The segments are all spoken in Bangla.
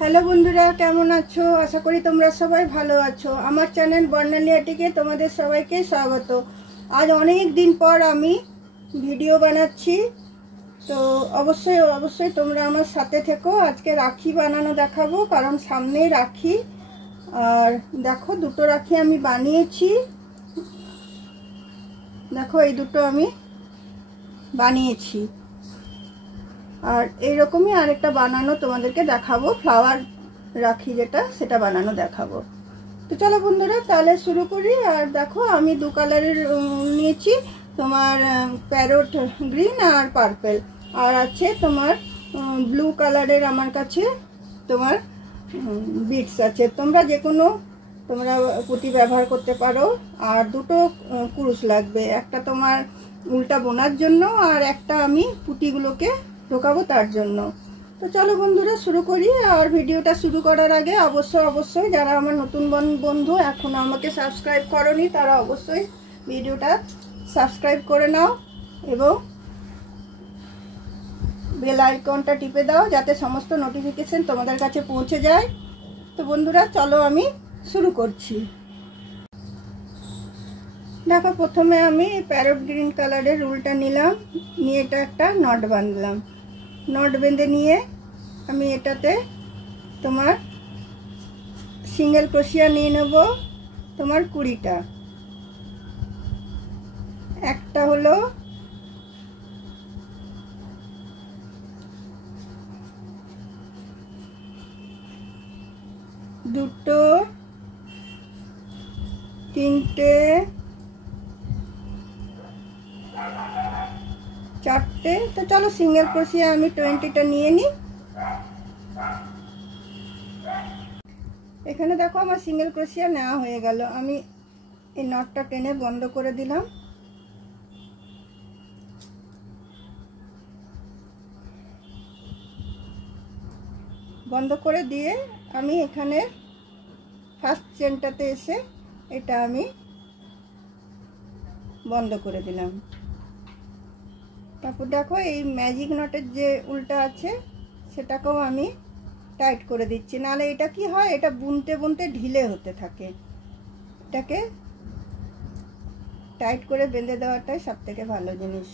হ্যালো বন্ধুরা, কেমন আছো? আশা করি তোমরা সবাই ভালো আছো। আমার চ্যানেল বর্ণালিয়াটিকে তোমাদের সবাইকে স্বাগত। আজ অনেক দিন পর আমি ভিডিও বানাচ্ছি, তো অবশ্যই অবশ্যই তোমরা আমার সাথে থেকো। আজকে রাখি বানানো দেখাবো, কারণ সামনেই রাখি। আর দেখো, দুটো রাখি আমি বানিয়েছি। দেখো, এই দুটো আমি বানিয়েছি। আর এইরকমই আরেকটা বানানো তোমাদেরকে দেখাবো, ফ্লাওয়ার রাখি যেটা, সেটা বানানো দেখাবো। তো চলো বন্ধুরা, তাহলে শুরু করি। আর দেখো, আমি দু কালারের নিয়েছি, তোমার প্যারট গ্রিন আর পার্পেল, আর আছে তোমার ব্লু কালারের আমার কাছে তোমার বিটস আছে। তোমরা যে কোনো তোমরা পুঁতি ব্যবহার করতে পারো। আর দুটো কুরুশ লাগবে, একটা তোমার উল্টা বোনার জন্য আর একটা আমি পুঁতিগুলোকে ঢোকাবো তার জন্য। তো চলো বন্ধুরা, শুরু করি। আর ভিডিওটা শুরু করার আগে অবশ্যই যারা আমার নতুন বন্ধু এখনো আমাকে সাবস্ক্রাইব করনি, তারা অবশ্যই ভিডিওটা সাবস্ক্রাইব করে নাও এবং বেল আইকনটা টিপে দাও, যাতে সমস্ত নোটিফিকেশন তোমাদের কাছে পৌঁছে যায়। তো বন্ধুরা, চলো আমি শুরু করছি। দেখো, প্রথমে আমি প্যারট গ্রিন কালারের উলটা নিলাম, নিয়ে এটা একটা নট বাঁধলাম। নট বেঁধে নিয়ে আমি এটাতে তোমার সিঙ্গেল ক্রোশিয়া নিয়ে নেব তোমার 20টা। একটা হলো, দুটো, তিনটে, চারটে। তো চলো সিঙ্গেল ক্রোশিয়া আমি 20টা নিয়ে নিই। এখানে দেখো, আমার সিঙ্গেল ক্রোশিয়া নেওয়া হয়ে গেল। আমি এই নটটা টেনে বন্ধ করে দিলাম। বন্ধ করে দিয়ে আমি এখানে ফার্স্ট চেনটাতে এসে এটা আমি বন্ধ করে দিলাম। তারপর দেখো, এই ম্যাজিক নটের যে উল্টা আছে সেটাকেও আমি টাইট করে দিচ্ছি, নাহলে এটা কি হয়, এটা বুনতে বুনতে ঢিলে হতে থাকে। এটাকে টাইট করে বেঁধে দেওয়াটাই সব থেকে ভালো জিনিস।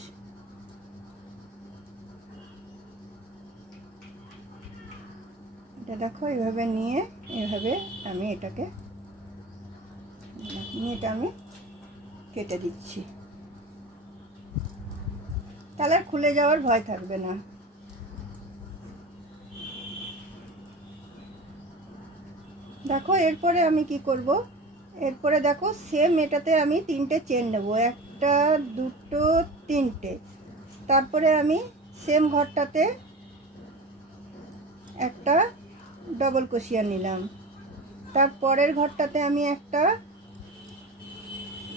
এটা দেখো, এইভাবে নিয়ে এইভাবে আমি এটাকে নিয়ে এটা আমি কেটে দিচ্ছি, তাহলে খুলে যাওয়ার ভয় থাকবে না। দেখো, এরপরে আমি কি করব, এরপরে দেখো সেম এটাতে আমি 3টে চেন নেব, একটা, দুটো, 3টে। তারপরে আমি সেম ঘরটাতে একটা ডবল ক্রোশিয়া নিলাম, তারপরের ঘরটাতে আমি একটা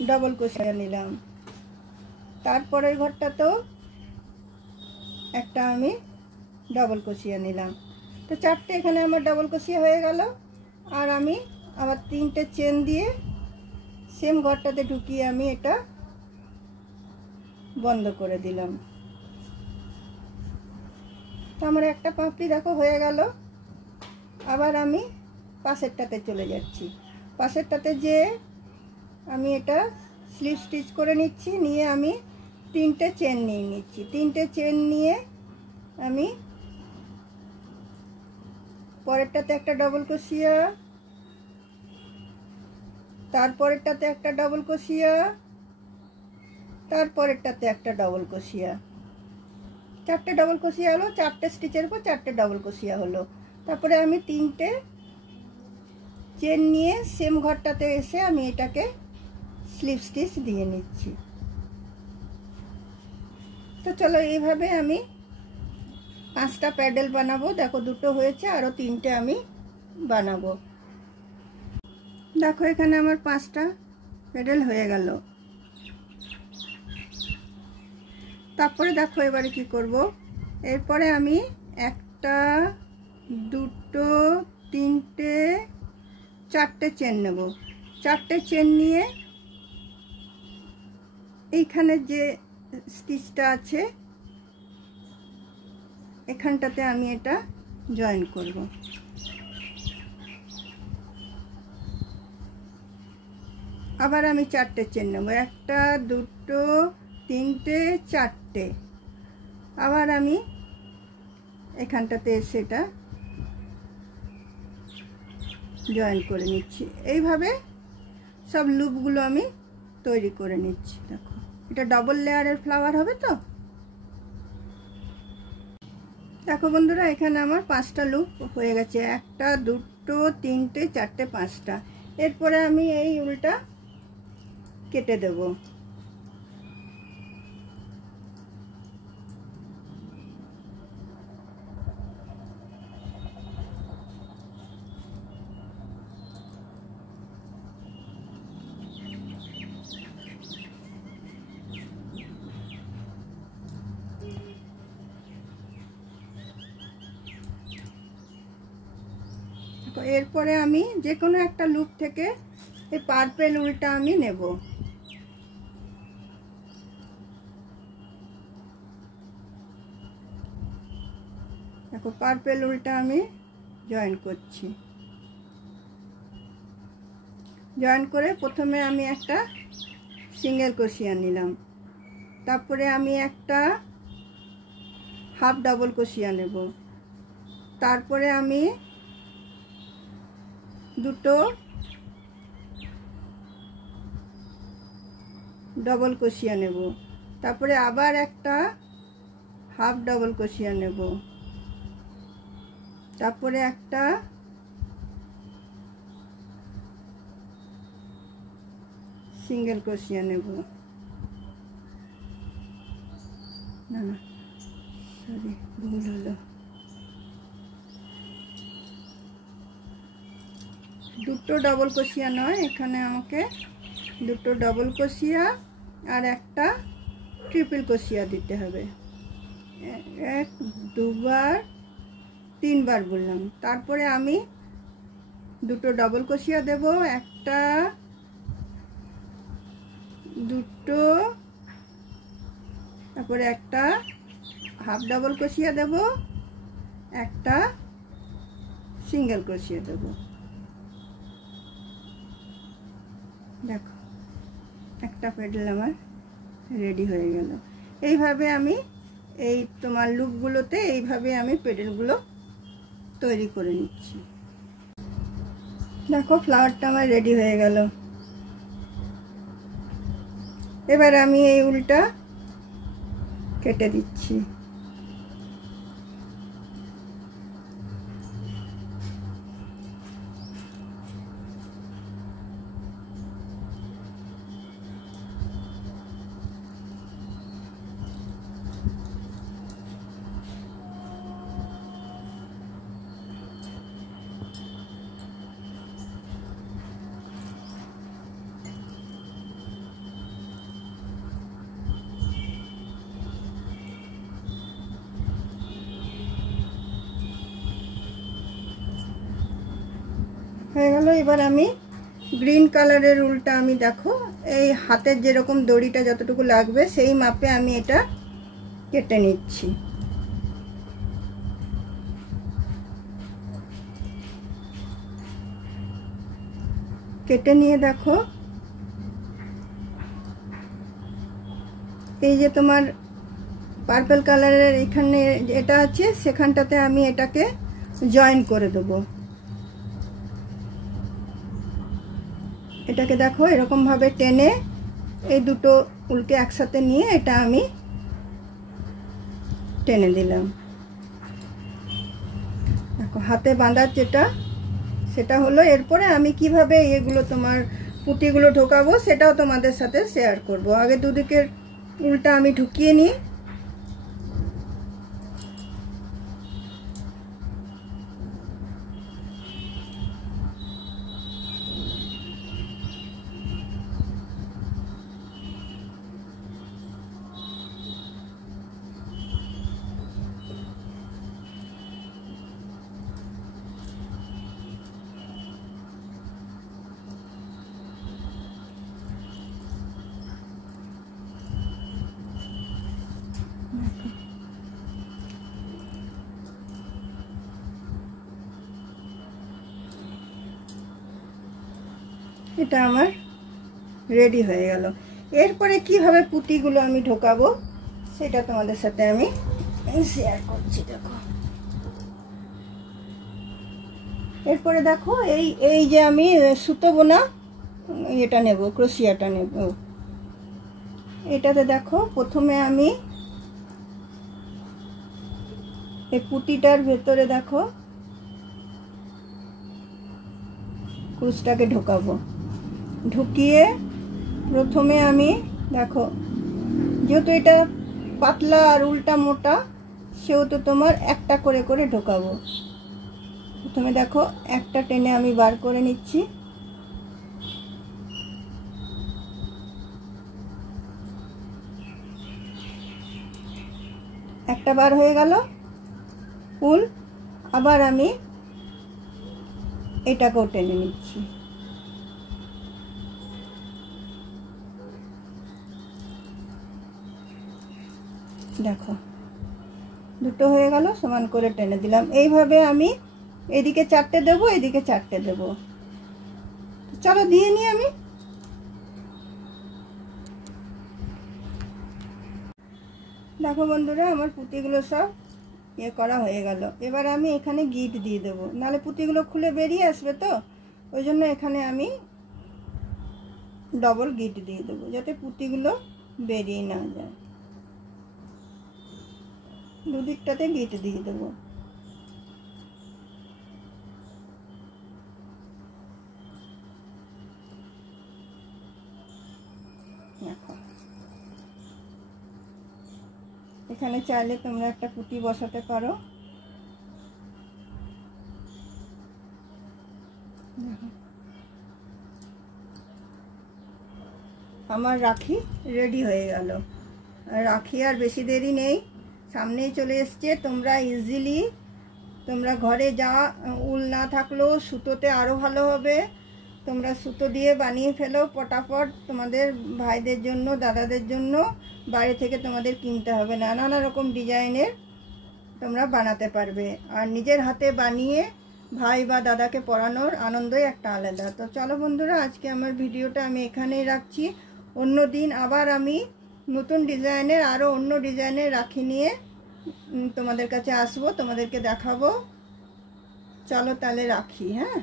ডবল ক্রোশিয়া নিলাম, তারপরের ঘরটাতেও একটা আমি ডবল ক্রোশিয়া নিলাম। তো 4টে এখানে আমার ডবল ক্রোশিয়া হয়ে গেল। আর আমি আবার 3টে চেন দিয়ে সেম ঘরটাতে ঢুকিয়ে আমি এটা বন্ধ করে দিলাম। তো আমার একটা পাপড়ি দেখো হয়ে গেল। আবার আমি পাশেরটাতে চলে যাচ্ছি। পাশেরটাতে যে আমি এটা স্লিপ স্টিচ করে নিচ্ছি, নিয়ে আমি 3টে চেন নিয়ে নিচ্ছি। 3টে চেন নিয়ে আমি পরেরটাতে একটা ডবল ক্রোশিয়া, তারপরেরটাতে একটা ডবল ক্রোশিয়া, তারপরেরটাতে একটা ডবল ক্রোশিয়া। 4টে ডবল ক্রোশিয়া হলো, 4টে স্টিচের পর 4টে ডবল ক্রোশিয়া হলো। তারপরে আমি 3টে চেন নিয়ে সেম ঘরটাতে এসে আমি এটাকে স্লিপ স্টিচ দিয়ে নিচ্ছি। তো চলো, এইভাবে আমি 5টা প্যাডেল বানাবো। দেখো, দুটো হয়েছে, আরও 3টে আমি বানাবো। দেখো, এখানে আমার 5টা প্যাডেল হয়ে গেল। তারপরে দেখো, এবারে কি করব, এরপরে আমি একটা, দুটো, 3টে, 4টে চেন নেব। 4টে চেন নিয়ে এইখানে যে স্টিচটা আছে এখানটাতে আমি এটা জয়েন করব। আবার আমি 4টে চেন নেব, 1টা 2টো 3টে 4টে। আবার আমি এখানটাতে সেটা জয়েন করে নিচ্ছি। এইভাবে সব লুপগুলো আমি তৈরি করে নিচ্ছি। দেখো এটা ডবল লেয়ারের ফ্লাওয়ার হবে তো। দেখো বন্ধুরা, এখানে আমার 5টা লুপ হয়ে গেছে, 1টা 2টো 3টে 4টে 5টা। এরপরে আমি এই উলটা কেটে দেব। এরপরে আমি যে কোনো একটা লুপ থেকে এই পার্পেল উলটা আমি নেব। দেখো পার্পেল উলটা আমি জয়েন করছি। জয়েন করে প্রথমে আমি একটা সিঙ্গেল ক্রোশিয়া নিলাম, তারপরে আমি একটা হাফ ডাবল ক্রোশিয়া নেব, তারপরে আমি দুটো ডবল ক্রোশিয়া নেব, তারপরে আবার একটা হাফ ডাবল ক্রোশিয়া নেব, তারপরে একটা সিঙ্গেল ক্রোশিয়া নেব, না না সরি ভুল হলো, দুটো ডবল ক্রোশিয়া নয়, এখানে আমাকে দুটো ডবল ক্রোশিয়া আর একটা ট্রিপল ক্রোশিয়া দিতে হবে। 1 2 বার 3 বার বললাম। তারপরে আমি দুটো ডবল ক্রোশিয়া দেব, একটা দুটো, তারপরে একটা হাফ ডাবল ক্রোশিয়া দেব, একটা সিঙ্গেল ক্রোশিয়া দেব। দেখো একটা পেডেল আমার রেডি হয়ে গেল। এইভাবে আমি এই তোমার লুপগুলোতে এইভাবে আমি পেডেলগুলো তৈরি করে নিচ্ছি। দেখো ফ্লাওয়ারটা আমার রেডি হয়ে গেল। এবার আমি এই উলটা কেটে দিচ্ছি। হয়ে গেল। এবার আমি গ্রিন কালারের উলটা আমি দেখো এই হাতের যেরকম দড়িটা যতটুকু লাগবে সেই মাপে আমি এটা কেটে নিচ্ছি। কেটে নিয়ে দেখো এই যে তোমার পার্পল কালারের এখানে এটা আছে, সেখানটাতে আমি এটাকে জয়েন করে দেবো। এটাকে দেখো এরকম ভাবে টেনে এই দুটো উলকে একসাথে নিয়ে এটা আমি টেনে দিলাম। দেখো হাতে বাঁধার যেটা সেটা হলো। এরপরে আমি কিভাবে এগুলো তোমার পুঁতিগুলো ঢোকাবো সেটাও তোমাদের সাথে শেয়ার করব। আগে দুদিকের উলটা আমি ঢুকিয়ে নিই। এটা আমার রেডি হয়ে গেল। এরপরে কিভাবে পুঁতিগুলো আমি ঢোকাবো সেটা তোমাদের সাথে আমি শেয়ার করছি। দেখো এরপরে দেখো এই যে আমি সুতো বোনা এটা নেব, ক্রোশিয়াটা নেব। এটাতে দেখো প্রথমে আমি এই পুঁতিটার ভেতরে দেখো কুচটাকে ঢোকাবো। ঢুকিয়ে প্রথমে আমি দেখো, যেহেতু এটা পাতলা আর উল্টা মোটা, সেহেতু তোমার একটা করে করে ঢোকাবো। প্রথমে দেখো একটা টেনে আমি বার করে নিচ্ছি। একটা বার হয়ে গেল ফুল। আবার আমি এটাকেও টেনে নিচ্ছি। দেখো দুটো হয়ে গেল, সমান করে টেনে দিলাম। এইভাবে আমি এদিকে চারটে দেব, এদিকে চারটে দেব। চলো দিয়ে নিই আমি। দেখো বন্ধুরা, আমার পুঁতিগুলো সব করা হয়ে গেল। এবার আমি এখানে গিট দিয়ে দেবো, নাহলে পুঁতিগুলো খুলে বেরিয়ে আসবে, তো ওই জন্য এখানে আমি ডবল গিট দিয়ে দেবো, যাতে পুঁতিগুলো বেরিয়ে না যায়। দুদিকটাতে গিট দিয়ে দেবো। এখানে চাইলে তোমরা একটা পুঁতি বসাতে পারো। আমার রাখি রেডি হয়ে গেল। রাখি আর বেশি দেরি নেই, সামনেই চলে এসছে। তোমরা ইজিলি তোমরা ঘরে যা উল না থাকলেও সুতোতে আরও ভালো হবে, তোমরা সুতো দিয়ে বানিয়ে ফেলো পটাপট। তোমাদের ভাইদের জন্য, দাদাদের জন্য বাইরে থেকে তোমাদের কিনতে হবে না। নানা রকম ডিজাইনের তোমরা বানাতে পারবে, আর নিজের হাতে বানিয়ে ভাই বা দাদাকে পরানোর আনন্দই একটা আলাদা। তো চলো বন্ধুরা, আজকে আমার ভিডিওটা আমি এখানেই রাখছি। অন্য দিন আবার আমি নতুন ডিজাইনের, আরও অন্য ডিজাইনের রাখি নিয়ে তোমাদের কাছে আসবো, তোমাদেরকে দেখাবো। চলো তাহলে রাখি, হ্যাঁ।